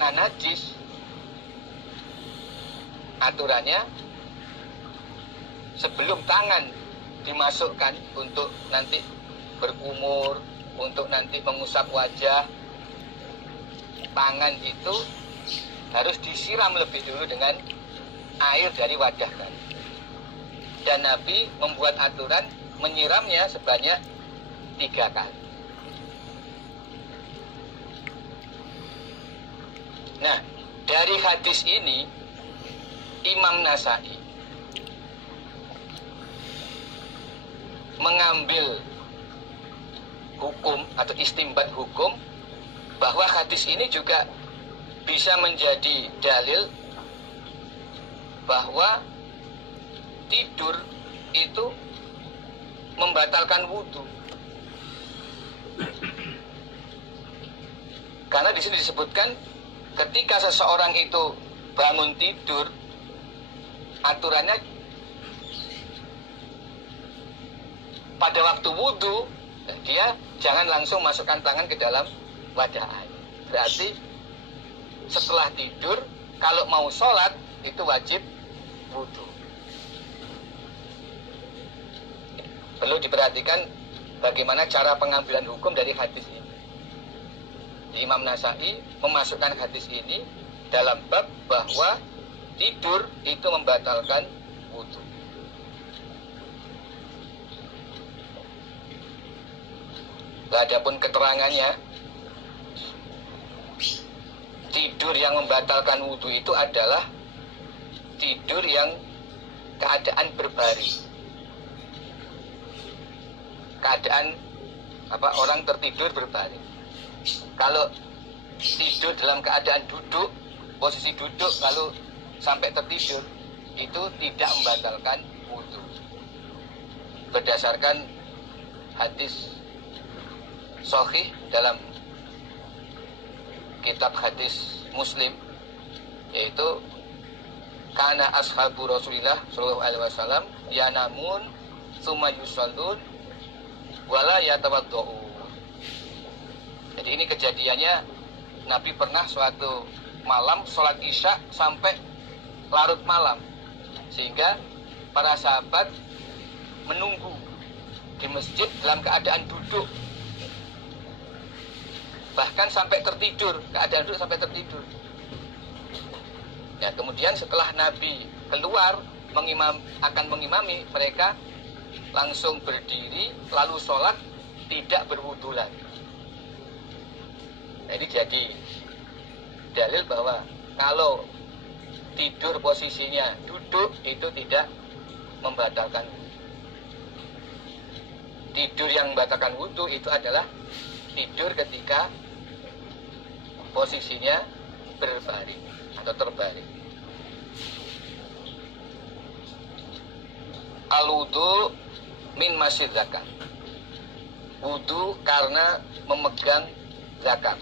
karena najis, aturannya sebelum tangan dimasukkan untuk nanti berkumur, untuk nanti mengusap wajah, tangan itu harus disiram lebih dulu dengan air dari wadah kan. Dan Nabi membuat aturan menyiramnya sebanyak 3 kali. Nah, dari hadis ini Imam Nasai mengambil hukum atau istimbat hukum bahwa hadis ini juga bisa menjadi dalil bahwa tidur itu membatalkan wudhu. Karena di sini disebutkan ketika seseorang itu bangun tidur, aturannya pada waktu wudhu dia jangan langsung masukkan tangan ke dalam wadah air. Berarti setelah tidur kalau mau sholat itu wajib wudhu. Perlu diperhatikan bagaimana cara pengambilan hukum dari hadis ini. Imam Nasai memasukkan hadis ini dalam bab bahwa tidur itu membatalkan wudhu. Adapun keterangannya, tidur yang membatalkan wudhu itu adalah tidur yang keadaan berbaring. Keadaan orang tertidur berbaring. Kalau tidur dalam keadaan duduk, posisi duduk lalu sampai tertidur, itu tidak membatalkan wudhu. Berdasarkan hadis sahih dalam kitab hadis Muslim, yaitu kana ashabu Rasulillah sallallahu alaihi wasallam yanamun tsumma yusallun wala yatawaddu. Jadi ini kejadiannya Nabi pernah suatu malam sholat isya sampai larut malam, sehingga para sahabat menunggu di masjid dalam keadaan duduk, bahkan sampai tertidur, keadaan duduk sampai tertidur. Ya, kemudian setelah Nabi keluar akan mengimami, mereka langsung berdiri lalu sholat tidak berwudu lagi. Jadi dalil bahwa kalau tidur posisinya duduk itu tidak membatalkan wudu. Tidur yang membatalkan wudu itu adalah tidur ketika posisinya berbaring atau terbaring. Al-wudu min masjid zakat. Wudu karena memegang zakat.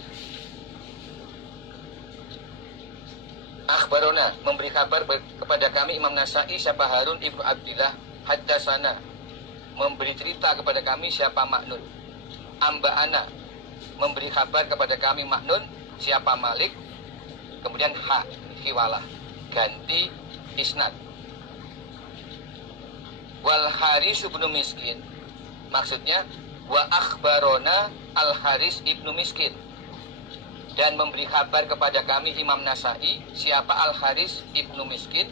Akhbarona, memberi kabar kepada kami Imam Nasai siapa Harun ibnu Abdillah, haddatsana, memberi cerita kepada kami siapa Ma'nun. Amba'ana, memberi kabar kepada kami Ma'nun siapa Malik. Kemudian hiwalah, ganti isnad. Wal Haris ibnu Miskin, maksudnya wa akhbarona al Haris ibnu Miskin, dan memberi kabar kepada kami Imam Nasai siapa al Haris ibnu Miskin,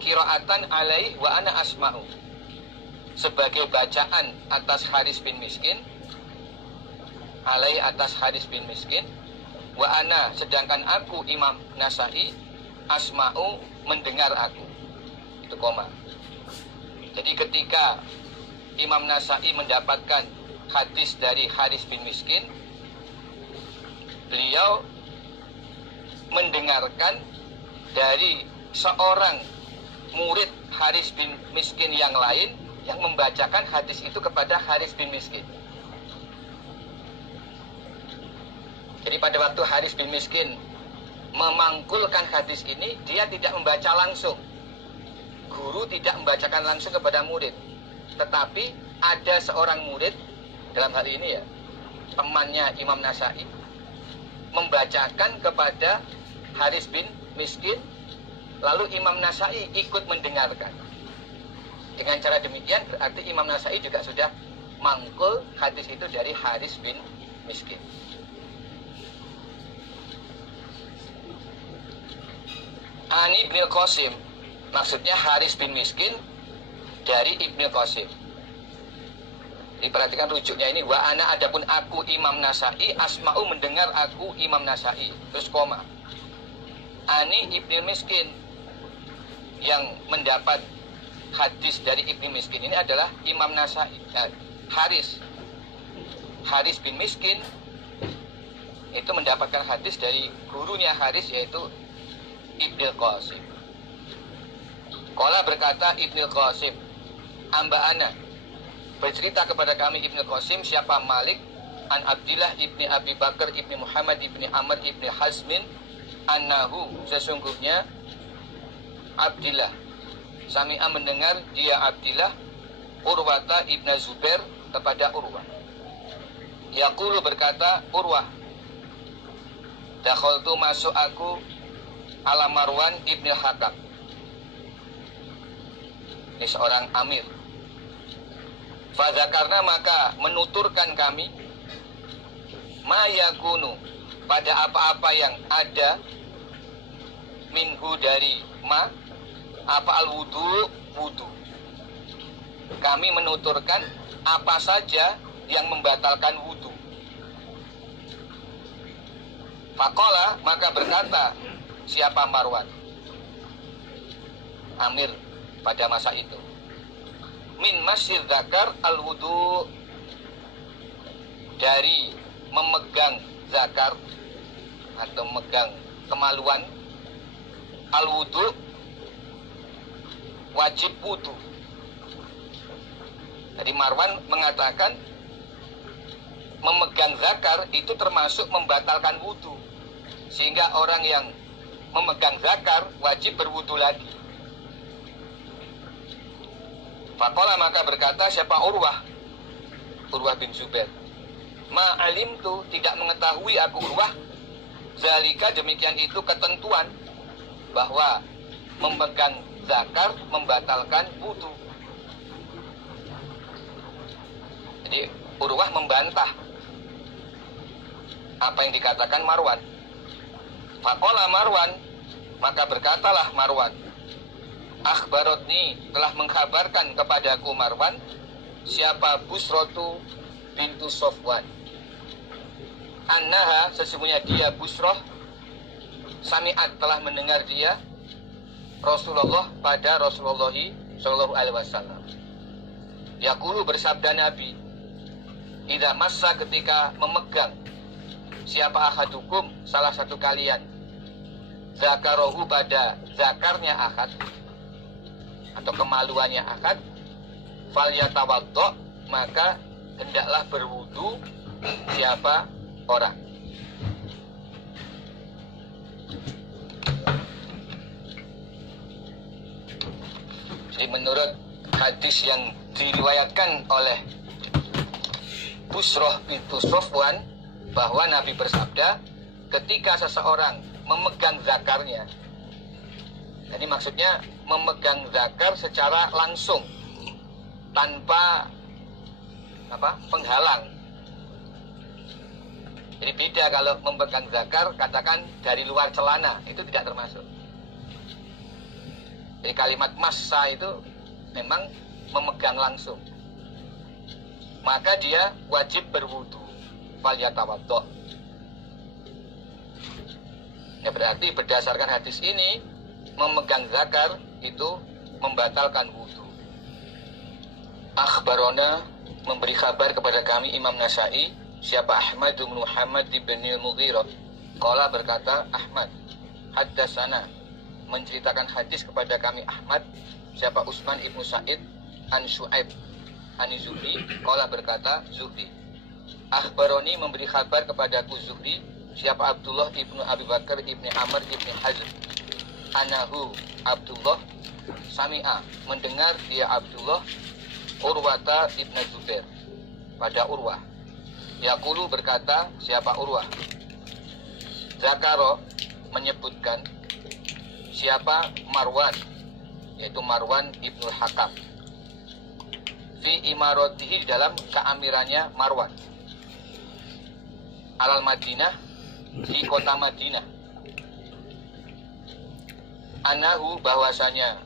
qiraatan alaih wa ana asma'u, sebagai bacaan atas Haris bin Miskin, alaih atas Haris bin Miskin, wa ana sedangkan aku Imam Nasai asma'u mendengar aku. Itu koma. Jadi ketika Imam Nasai mendapatkan hadis dari Haris bin Miskin, beliau mendengarkan dari seorang murid Haris bin Miskin yang lain yang membacakan hadis itu kepada Haris bin Miskin. Jadi pada waktu Haris bin Miskin memangkulkan hadis ini, dia tidak membaca langsung. Guru tidak membacakan langsung kepada murid, tetapi ada seorang murid, dalam hal ini ya temannya Imam Nasai, membacakan kepada Haris bin Miskin, lalu Imam Nasai ikut mendengarkan. Dengan cara demikian berarti Imam Nasai juga sudah mangkul hadis itu dari Haris bin Miskin. Ani Ibnul Qasim, maksudnya Haris bin Miskin dari Ibnul Qasim. Diperhatikan rujuknya ini, wa ana adapun aku Imam Nasai asma'u mendengar aku Imam Nasai, terus koma. Ani Ibnul Miskin, yang mendapat hadis dari Ibnu Miskin ini adalah Imam Nasai. Haris bin Miskin itu mendapatkan hadis dari gurunya Haris, yaitu Ibnul Qasim. Qala berkata Ibnul Qasim, amba'ana bercerita kepada kami Ibnul Qasim, siapa Malik an Abdillah ibni Abi Bakar ibni Muhammad ibni Amr ibni Hazmin, annahu sesungguhnya Abdillah sami'a mendengar dia Abdillah Urwata ibn Zubair kepada Urwah. Yaqulu berkata Urwah, dakhaltu masuk aku ala Marwan ibn Hakam. Ini seorang amir. Fadzakarna maka menuturkan kami ma yakunu pada apa-apa yang ada minhu dari ma apa al-wudu, wudu. Kami menuturkan apa saja yang membatalkan wudu. Faqala maka berkata siapa Marwan, amir pada masa itu, min masjid zakar al-wudu, dari memegang zakar atau memegang kemaluan, al-wudu wajib wudu. Jadi Marwan mengatakan memegang zakar itu termasuk membatalkan wudu, sehingga orang yang memegang zakar wajib berwudu lagi. Faqala maka berkata siapa Urwah bin Zubair, ma alimtu tidak mengetahui aku Urwah, zalika demikian itu ketentuan bahwa memegang zakar membatalkan wudu. Jadi Urwah membantah apa yang dikatakan Marwan. Faqala Marwan maka berkatalah Marwan, akhbarotni telah mengkabarkan kepadaku Marwan siapa Busrotu bintu Sofwan, annaha sesungguhnya dia Busroh sami'at telah mendengar dia Rasulullah pada Rasulullah Shallallahu Alaihi Wasallam. Yaqulu bersabda Nabi, idza massa ketika memegang siapa ahadukum salah satu kalian zakarohu pada zakarnya ahad atau kemaluannya ahad, falyatawaddo maka hendaklah berwudu siapa orang. Jadi menurut hadis yang diriwayatkan oleh Busroh bintu Sofwan bahwa Nabi bersabda ketika seseorang memegang zakarnya, jadi maksudnya memegang zakar secara langsung tanpa penghalang. Jadi beda kalau memegang zakar katakan dari luar celana, itu tidak termasuk. Jadi kalimat massa itu memang memegang langsung, maka dia wajib berwudu, falyatawaddo. Ya berarti berdasarkan hadis ini memegang zakar itu membatalkan wudu. Akhbarona memberi kabar kepada kami Imam Nasai siapa Ahmad bin Muhammad bin Mughirah. Qala berkata Ahmad, haddatsana menceritakan hadis kepada kami Ahmad siapa Utsman ibnu Sa'id an Syu'aib an Zuhri. Qala berkata Zuhri, akhbaroni memberi kabar kepadaku Zuhri siapa Abdullah ibnu Abi Bakar ibnu Amr ibnu Hazm, anahu Abdullah sami'a mendengar dia Abdullah Urwata ibnu Zubair pada Urwah. Yaqulu berkata siapa Urwah, Zakaro menyebutkan siapa Marwan, yaitu Marwan ibnul Hakam, fi imaratihi, dalam keamirannya Marwan, alal Madinah, di kota Madinah, anahu, bahwasanya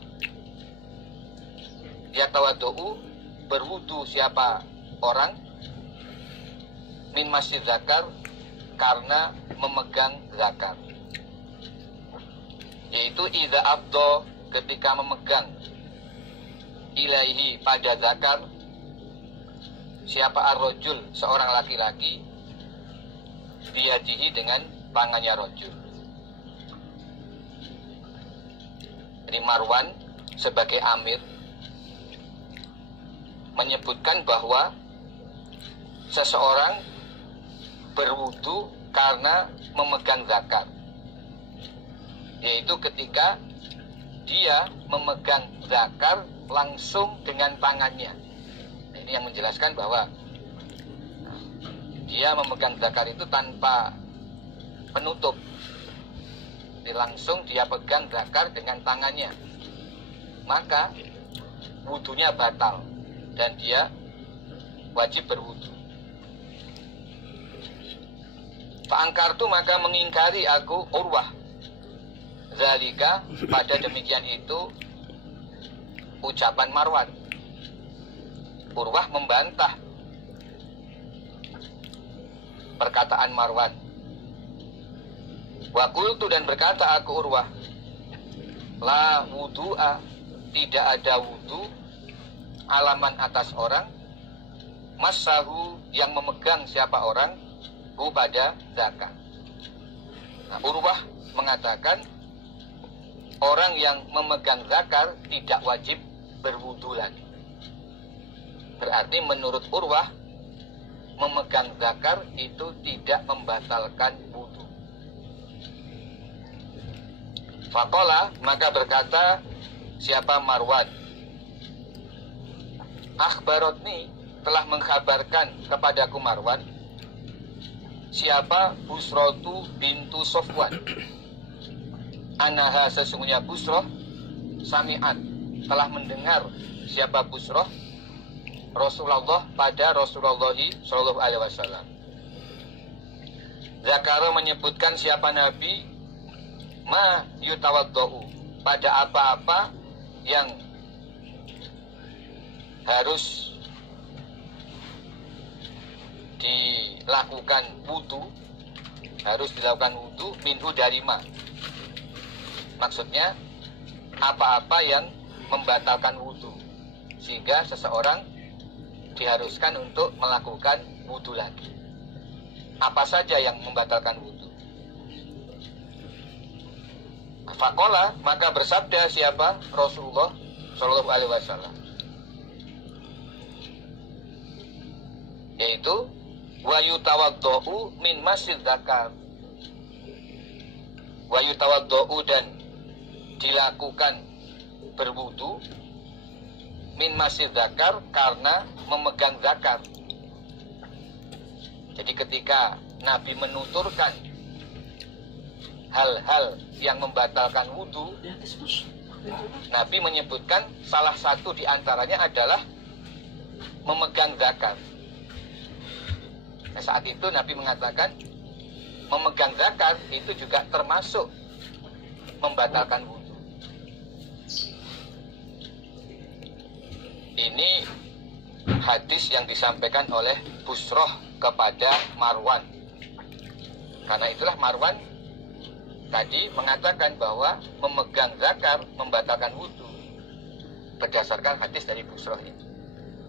yatawaddu, berwudu siapa orang, min masjid zakar, karena memegang zakar, yaitu idza abdo, ketika memegang, ilaihi, pada zakar, siapa ar-rajul, seorang laki-laki, biyadihi, dengan tangannya rajul. Jadi Marwan sebagai amir menyebutkan bahwa seseorang berwudu karena memegang zakar, yaitu ketika dia memegang zakar langsung dengan tangannya. Ini yang menjelaskan bahwa dia memegang zakar itu tanpa penutup, jadi langsung dia pegang zakar dengan tangannya, maka wudunya batal dan dia wajib berwudu. Fa'angkartu, maka mengingkari aku Urwah, zalika, pada demikian itu ucapan Marwan. Urwah membantah perkataan Marwan. Wa qultu, dan berkata aku Urwah, la wudu'a, tidak ada wudu, alaman, atas orang, masahu, yang memegang siapa orang, pada zakar. Nah, Urwah mengatakan orang yang memegang zakar tidak wajib berwudu lagi. Berarti menurut Urwah, memegang zakar itu tidak membatalkan wudu. Faqala, maka berkata siapa Marwan, akhbarotni, telah mengkhabarkan kepadaku Marwan, siapa Busrotu bintu Sofwan, anaha, sesungguhnya Busroh, sami'at, telah mendengar siapa Busroh, Rasulullah, pada Rasulullah Shallallahu Alaihi Wasallam. Zakaro menyebutkan siapa Nabi, ma yutawaddu, pada apa-apa yang harus dilakukan wudu, harus dilakukan wudu, minhu, dari ma. Maksudnya apa-apa yang membatalkan wudu, sehingga seseorang diharuskan untuk melakukan wudu lagi. Apa saja yang membatalkan wudu? Faqala, maka bersabda siapa Rasulullah Shallallahu Alaihi Wasallam, yaitu wa yutawaddu min masjid zakar, wa yutawaddu, dan dilakukan berwudu, min masjid zakar, karena memegang zakar. Jadi ketika Nabi menuturkan hal-hal yang membatalkan wudu, Nabi menyebutkan salah satu di antaranya adalah memegang zakar. Nah, saat itu Nabi mengatakan memegang zakar itu juga termasuk membatalkan wudu. Ini hadis yang disampaikan oleh Busroh kepada Marwan. Karena itulah Marwan tadi mengatakan bahwa memegang zakar membatalkan wudu berdasarkan hadis dari Busroh ini.